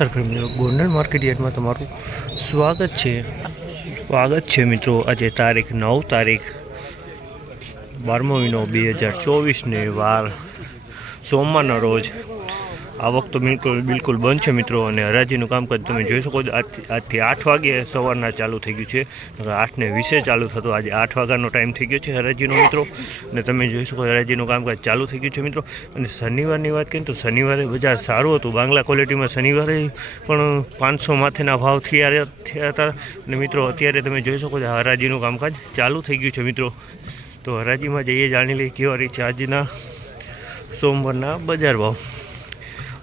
નમસ્કાર મિત્રો ગોંડલ માર્કેટ યાર્ડમાં તમારું સ્વાગત છે. સ્વાગત છે મિત્રો. આજે તારીખ નવ તારીખ બારમો મહિનો બે હજાર ચોવીસને વાર. સોમવારના રોજ આવક તો બિલકુલ બિલકુલ બંધ છે મિત્રો, અને હરાજીનું કામકાજ તમે જોઈ શકો છો. આજથી આઠ વાગે સવારના ચાલુ થઈ ગયું છે. આઠને વીસે ચાલુ થતું આજે આઠ વાગ્યાનો ટાઈમ થઈ ગયો છે હરાજીનો મિત્રો. અને તમે જોઈ શકો હરાજીનું કામકાજ ચાલુ થઈ ગયું છે મિત્રો. અને શનિવારની વાત કરીએ તો શનિવારે બજાર સારું હતું. બાંગ્લા ક્વોલિટીમાં શનિવારે પણ પાંચસો માથેના ભાવ થયા થયા હતા. અને મિત્રો, અત્યારે તમે જોઈ શકો છો હરાજીનું કામકાજ ચાલુ થઈ ગયું છે મિત્રો. તો હરાજીમાં જઈએ જાણી લઈએ કેવા રહી આજના સોમવારના બજાર ભાવ.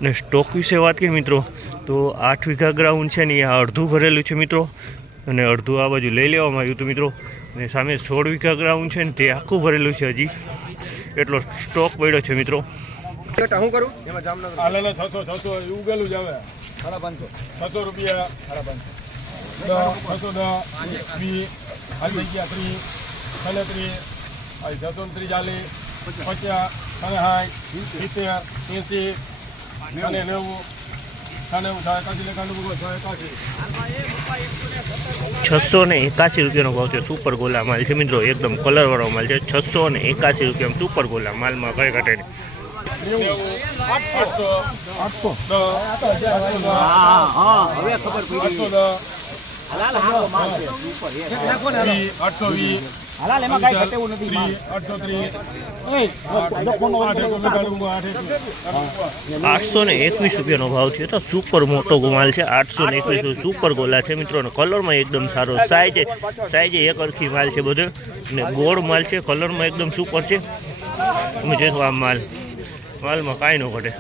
અને સ્ટોક વિશે વાત કરીએ મિત્રો તો આઠ વીઘા ગ્રાઉન્ડ છે ને એ આ અડધું ભરેલું છે મિત્રો. અને અડધું આ બાજુ લઈ લેવામાં આવ્યું હતું મિત્રો. અને સામે સોળ વીઘા ગ્રાઉન્ડ છે ને તે આખું ભરેલું છે હજી. એટલો સ્ટોક પડ્યો છે મિત્રો. હું કરું? એમાં જામનગર. હાલેલો છસો છસો ઉગેલું જ આવે. સાડા પાંચસો. છસો રૂપિયા. સાડા પાંચસો. છસો દસ વીસ હાલ ગયા ત્રીસ આ છસો ત્રીસ ચાલીસ પચાસ સાઠ સિત્તેર એંસી અને નેવું છસો ને એકાસી રૂપિયાનો ભાવ છે સુપર ગોલા માલ છે મિત્રો એકદમ કલરવાળો માલ છે છસો ને એકાસી રૂપિયામાં સુપર ગોલા માલમાં કઈ ઘટે નહીં આઠસો વીસ ત્રીસ આઠસો લેખાનું મૂકો આઠ એકવીસ. આઠસો ને એકવીસ રૂપિયાનો ભાવ છે તો સુપર મોટો માલ છે. આઠસો ને એકવીસ સુપર ગોલા છે મિત્રો કલરમાં એકદમ સારો સાઈઝ સાઈઝ એક અરખી માલ છે બધો. ને ગોળ માલ છે. કલરમાં એકદમ સુપર છે. તમે જોશો આ માલ. માલમાં કાંઈ ન ઘટે.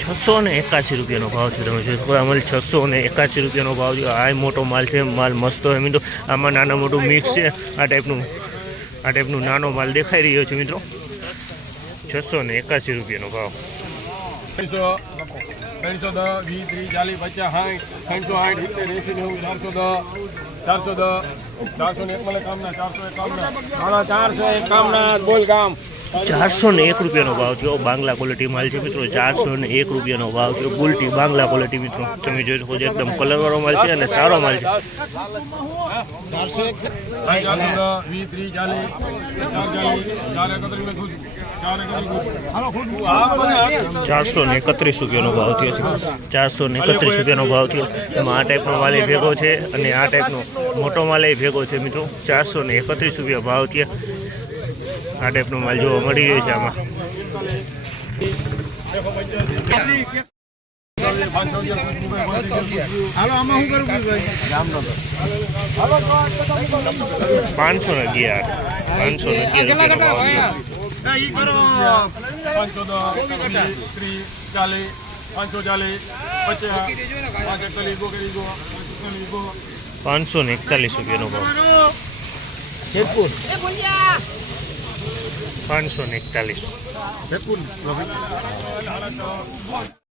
છસો ને એકાસી રૂપિયાનો ભાવ છે તમે જોઈ અમારે છસો ને એકાસી રૂપિયાનો ભાવ છે. આ મોટો માલ છે માલ મસ્ત હોય મિત્રો. આમાં નાના મોટું મિક્સ છે. આ ટાઈપનું આ ટાઈપનું નાનો માલ દેખાઈ રહ્યો છે મિત્રો. છસો ને એકાસી રૂપિયાનો ભાવ. ત્રણસો ત્રણસો દસ વીસ ત્રીસ ચાલીસ પચાસ સાઠ ત્રણસો આઠ સિત્તેર એસી નેવું ચારસો દસ ચારસો દસ ચારસો ને એકમલે કામના ચારસો એક ચારસો એક બોલ કામ ચારસો ને એક રૂપિયાનો ભાવ થયો બાંગ્લા ક્વોલિટી માલ છે મિત્રો. ચારસો ને એક રૂપિયાનો ભાવ થયો ગુલટી બાંગ્લા ક્વોલિટી મિત્રો. તમે જોઈ શકો છો એકદમ કલરવાળો માલ છે અને સારો માલ છે. ચારસો દસ ચારસો ને એકત્રીસ રૂપિયાનો ભાવ થયો છે. ચારસો ને એકત્રીસ રૂપિયાનો ભાવ થયો. એમાં આ ટાઈપનો માલ એ ભેગો છે અને આ ટાઈપનો મોટો માલ એ ભેગો છે મિત્રો. ચારસો ને એકત્રીસ રૂપિયા ભાવ થયા. આ ટાઈપનો માલ જોવા મળી રહ્યો છે આમાં. હાલો આમાં શું કરું ભાઈ? જામનગર પાંચસો ને અગિયાર. પાંચસો ને અગિયાર ઈ કરો. પાંચસો દસ ત્રીસ ચાલીસ પાંચસો ચાલીસ પચાસ પાંચસો ને એકતાલીસ રૂપિયાનો ભાવ. જેતપુર પાંચસો ને એકતાલીસ. જેતપુર